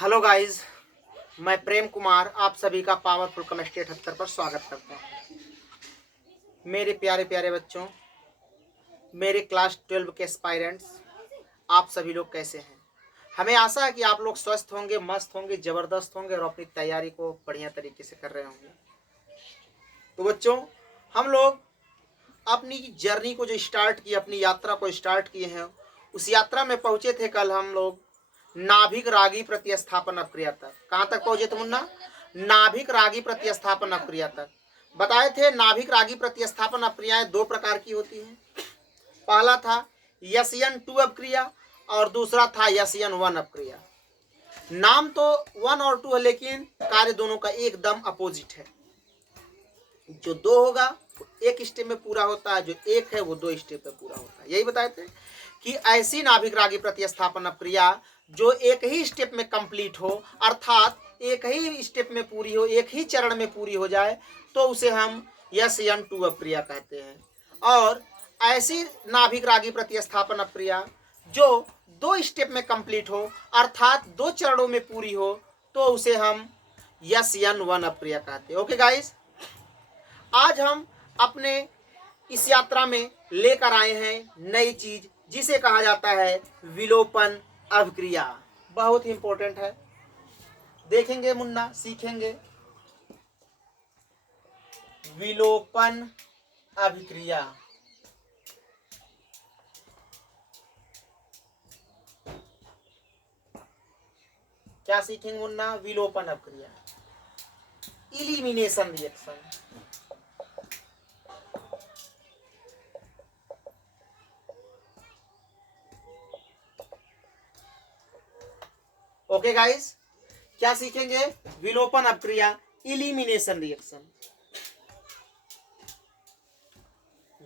Hello guys, मैं प्रेम कुमार आप सभी का पावरफुल केमिस्ट्री 78 पर स्वागत करता हूँ। मेरे प्यारे प्यारे बच्चों, मेरे क्लास 12 के एस्पायरेंट्स, आप सभी लोग कैसे हैं? हमें आशा है कि आप लोग स्वस्थ होंगे, मस्त होंगे, ज़बरदस्त होंगे और अपनी तैयारी को बढ़िया तरीके से कर रहे होंगे। तो बच्चों, हम लोग अपनी जर्नी को जो स्टार्ट की, अपनी यात्रा को स्टार्ट किए हैं, उस यात्रा में पहुंचे थे कल हम लोग नाभिक रागी प्रतिस्थापन अपक्रिया तक। कहाँ तक पहुंचे थे मुन्ना? नाभिक रागी प्रतिस्थापन अपक्रिया तक। बताए थे नाभिक रागी प्रतिस्थापन अपक्रियाएं दो प्रकार की होती हैं। पहला था यसियन 2 अपक्रिया और दूसरा था यसियन 1 अपक्रिया। नाम तो 1 और 2 है, लेकिन कार्य दोनों का एकदम अपोजिट है। जो 2 होगा वो एक स्टेप में पूरा होता है, जो 1 है वो 2 स्टेप में पूरा होता है। यही बताए थे कि ऐसी नाभिक रागी प्रतिस्थापन अपक्रिया जो एक ही स्टेप में कंप्लीट हो, अर्थात एक ही स्टेप में पूरी हो, एक ही चरण में पूरी हो जाए, तो उसे हम यसियन 2 अपक्रिया कहते हैं। और ऐसी नाभिक रागी प्रतिस्थापन अपक्रिया जो 2 स्टेप में कंप्लीट हो, अर्थात 2 चरणों में पूरी हो, तो उसे हम यसियन 1 अपक्रिया कहते हैं। ओके गाइस, आज हम अपने इस यात्रा में लेकर आए हैं नई चीज, जिसे कहा जाता है विलोपन अभिक्रिया। बहुत ही इंपॉर्टेंट है, देखेंगे मुन्ना, सीखेंगे। विलोपन अभिक्रिया क्या सीखेंगे मुन्ना? विलोपन अभिक्रिया, इलिमिनेशन रिएक्शन। ओके गाइस, क्या सीखेंगे? विलोपन अपक्रिया, इलिमिनेशन रिएक्शन।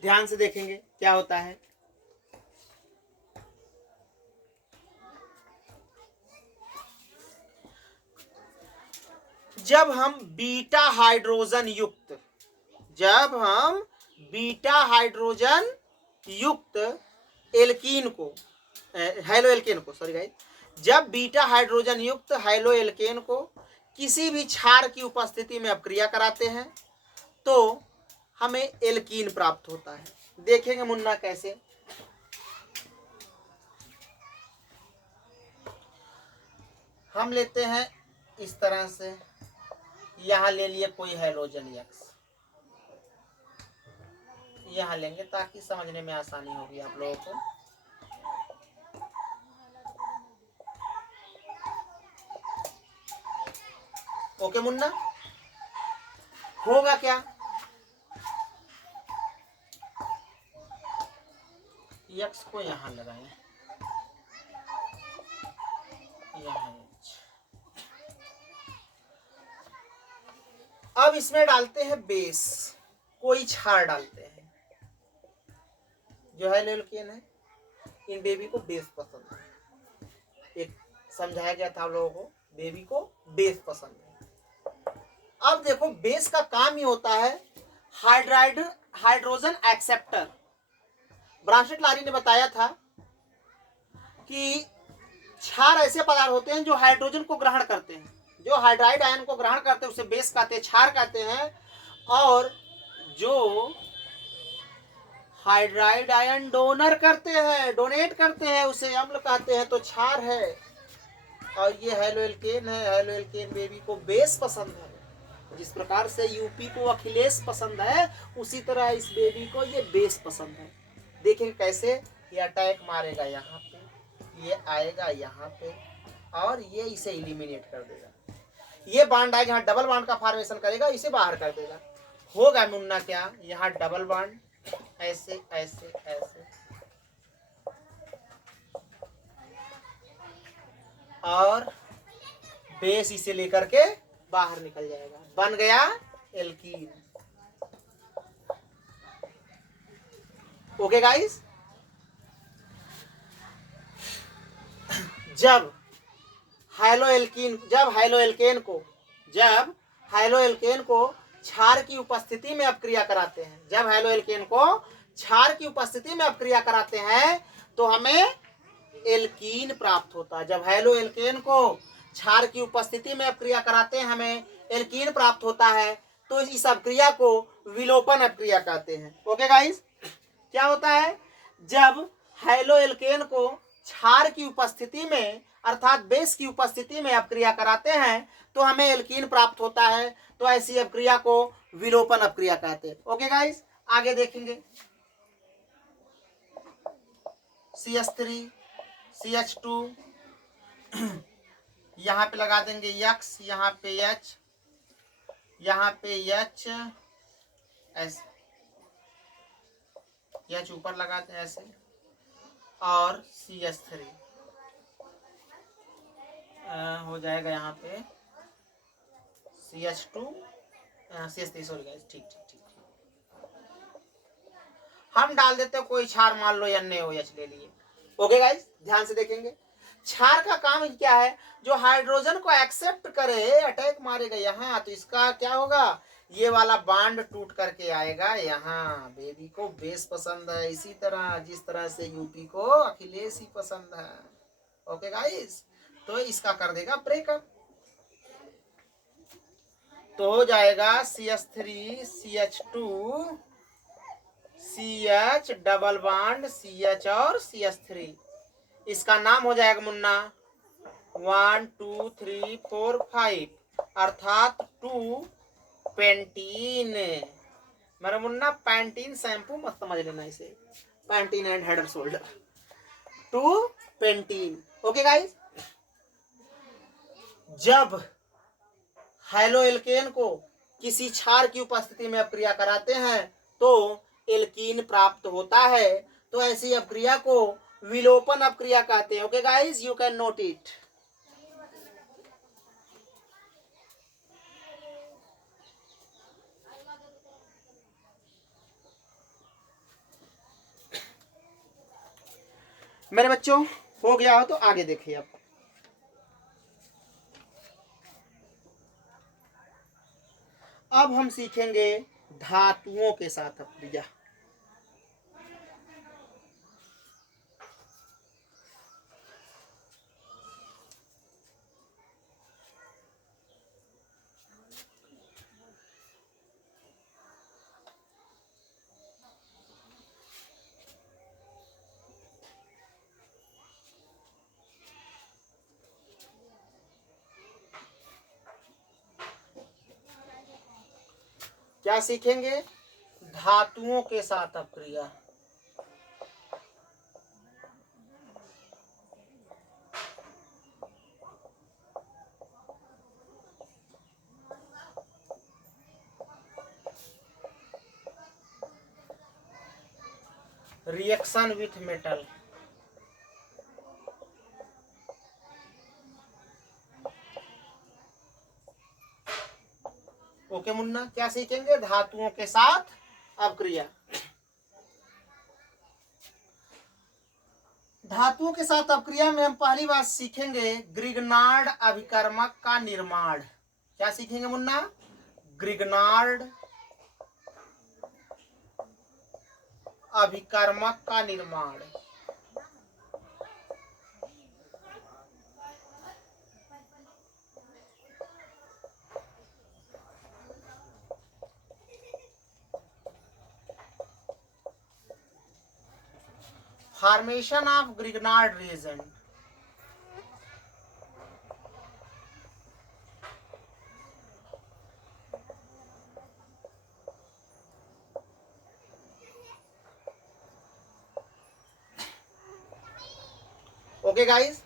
ध्यान से देखेंगे क्या होता है। जब हम बीटा हाइड्रोजन युक्त एल्कीन को, हेलो एल्केन को, सॉरी गाइस, जब बीटा हाइड्रोजन युक्त हेलो एल्केन को किसी भी क्षार की उपस्थिति में अपक्रिया कराते हैं तो हमें एल्कीन प्राप्त होता है। देखेंगे मुन्ना कैसे। हम लेते हैं इस तरह से, यहां ले लिए कोई हाइड्रोजन एक्स, यहां लेंगे ताकि समझने में आसानी होगी आप लोगों को। ओके मुन्ना, होगा क्या? एक्स को यहां लगाएं, यहां। अब इसमें डालते हैं बेस, कोई क्षार डालते हैं। जो है एल्केन है, इन बेबी को बेस पसंद है। एक समझाया गया था आप लोगों को, बेबी को बेस पसंद है। अब देखो, बेस का काम ही होता है हाइड्रोजन एक्सेप्टर। ब्रांशेट लारी ने बताया था कि क्षार ऐसे पदार्थ होते हैं जो हाइड्रोजन को ग्रहण करते हैं, जो हाइड्राइड आयन को ग्रहण करते हैं उसे बेस कहते हैं, क्षार कहते हैं। और जो हाइड्राइड आयन डोनेट करते हैं उसे अम्ल कहते हैं, तो क्षार है। और ये हेलो एल्केन है, हेलो एल्केन बेबी को बेस पसंद है। जिस प्रकार से यूपी को अखिलेश पसंद है, उसी तरह इस बेबी को ये बेस पसंद है। देखेंगे कैसे। ये अटैक मारेगा यहाँ पे, ये आएगा यहाँ पे और ये इसे इलिमिनेट कर देगा। ये बांड आएगा, यहाँ डबल बांड का फॉर्मेशन करेगा, इसे बाहर कर देगा। होगा मुन्ना क्या? यहाँ डबल बांड, ऐसे ऐसे ऐसे, और बेस इसे लेकर के बाहर निकल जाएगा, बन गया एल्कीन। ओके गाइस, जब हेलो एल्केन को क्षार की उपस्थिति में अपक्रिया कराते हैं, तो हमें एल्कीन प्राप्त होता है। जब हेलो एल्केन को क्षार की उपस्थिति में अपक्रिया कराते हैं हमें एल्कीन प्राप्त होता है, तो इस अपक्रिया को विलोपन अपक्रिया कहते हैं। ओके गाइस, क्या होता है, जब हैलो एल्केन को क्षार की उपस्थिति में अर्थात बेस की उपस्थिति में अपक्रिया कराते हैं तो हमें एल्कीन प्राप्त होता है, तो ऐसी अपक्रिया को विलोपन अपक्रिया कहते हैं। ओके गाइस, आगे देखेंगे। CH3 CH2, यहाँ पे लगा देंगे X, यहाँ पे H, यहाँ पे H, ऐसे H ऊपर लगाते हैं ऐसे, और CH3 हो जाएगा यहाँ पे CH2 CH3, सॉरी गाइस, ठीक ठीक ठीक। हम डाल देते हैं कोई क्षार, मान लो NaOH ले लिए। ओके गाइस, ध्यान से देखेंगे। क्षार का काम क्या है, जो हाइड्रोजन को एक्सेप्ट करे, अटैक मारेगा यहाँ, तो इसका क्या होगा, ये वाला बांड टूट करके आएगा यहाँ। बेबी को बेस पसंद है, इसी तरह जिस तरह से यूपी को अखिलेश ही पसंद है। ओके गाइस, तो इसका कर देगा ब्रेकअप, तो हो जाएगा CH3 CH2 CH double bond CH और CH3। इसका नाम हो जाएगा मुन्ना 1 2 3 4 5, अर्थात 2 पेंटीन। मेरा मुन्ना पैंटीन शैम्पू मत समझ लेना इसे, Pantene and head and shoulder, 2 Pantene. Okay guys, जब हैलो एल्केन को किसी क्षार की उपस्थिति में अपक्रिया कराते हैं तो एल्कीन प्राप्त होता है, तो ऐसी अपक्रिया को विलोपन अपक्रिया कहते हैं। Okay guys, you can note it. मेरे बच्चों, हो गया हो तो आगे देखिए। अब हम सीखेंगे धातुओं के साथ अपक्रिया। क्या सीखेंगे, धातुओं के साथ अपक्रिया। Reaction with metal. Okay Munna, क्या सीखेंगे, धातुओं के साथ अपक्रिया। धातुओं के साथ अपक्रिया में हम पहली बात सीखेंगे ग्रिग्नार्ड अभिकर्मक का निर्माण। क्या सीखेंगे मुन्ना, ग्रिग्नार्ड अभिकर्मक का निर्माण। Formation of Grignard reagent. Okay guys,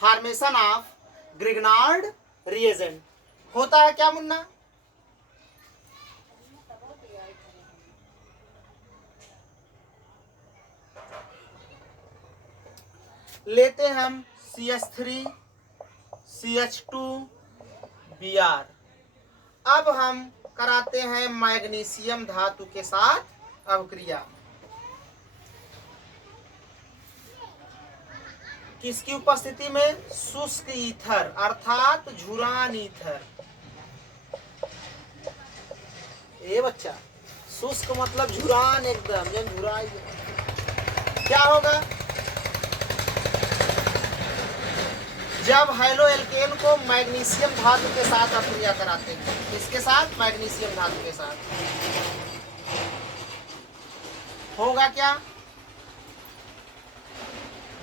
formation of Grignard reagent होता है क्या मुन्ना, लेते हम CH3 CH2 Br। अब हम कराते हैं मैग्नीशियम धातु के साथ अपक्रिया। किसकी उपस्थिति में, शुष्क ईथर अर्थात झुरान ईथर। ए बच्चा, शुष्क मतलब झुरान, एकदम जब झुराई, क्या होगा, जब हेलो एल्केन को मैग्नीशियम धातु के साथ अक्रिया कराते हैं, किसके साथ? मैग्नीशियम धातु के साथ, होगा क्या?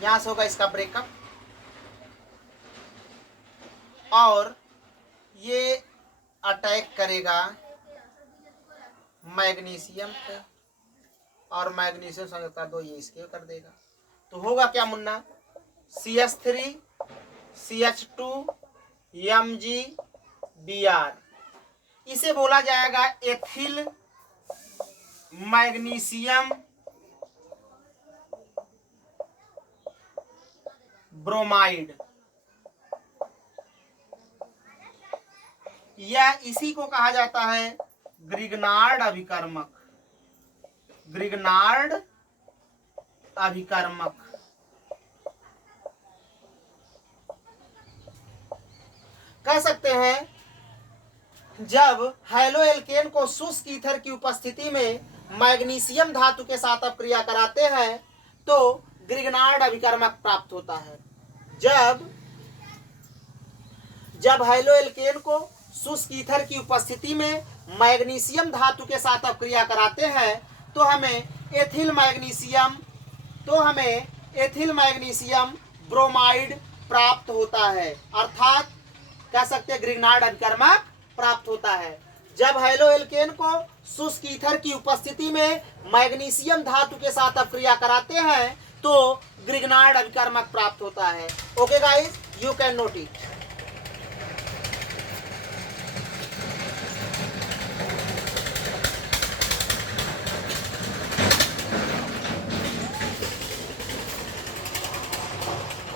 यहां से होगा इसका ब्रेकअप और ये अटैक करेगा मैग्नीशियम पे और मैग्नीशियम संयोजकता 2 ये इसके कर देगा। तो होगा क्या मुन्ना? CH3 CH2 MgBr, इसे बोला जाएगा एथिल मैग्नीशियम ब्रोमाइड। या इसी को कहा जाता है ग्रिग्नार्ड अभिकर्मक। ग्रिग्नार्ड अभिकर्मक। कह सकते हैं जब हेलो एल्केन को शुष्क ईथर की उपस्थिति में मैग्नीशियम धातु के साथ अपक्रिया कराते हैं तो ग्रिग्नार्ड अभिकर्मक प्राप्त होता है। जब हेलो एल्केन को शुष्क ईथर की उपस्थिति में मैग्नीशियम धातु के साथ अपक्रिया कराते हैं तो हमें एथिल मैग्नीशियम ब्रोमाइड प्राप्त होता है, अर्थात कह सकते हैं ग्रिग्नार्ड अभिकर्मक प्राप्त होता है। जब हेलो एल्केन को शुष्क ईथर की उपस्थिति में मैग्नीशियम धातु के साथ अपक्रिया कराते हैं तो ग्रिग्नार्ड अभिकर्मक प्राप्त होता है। Okay guys, you can note it.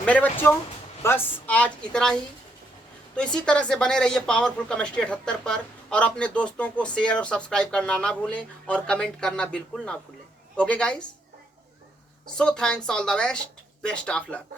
मेरे बच्चों बस आज इतना ही। तो इसी तरह से बने रहिए पावरफुल केमिस्ट्री 78 पर और अपने दोस्तों को शेयर और सब्सक्राइब करना ना भूलें और कमेंट करना बिल्कुल ना भूलें। Okay guys, so thanks, all the best of luck.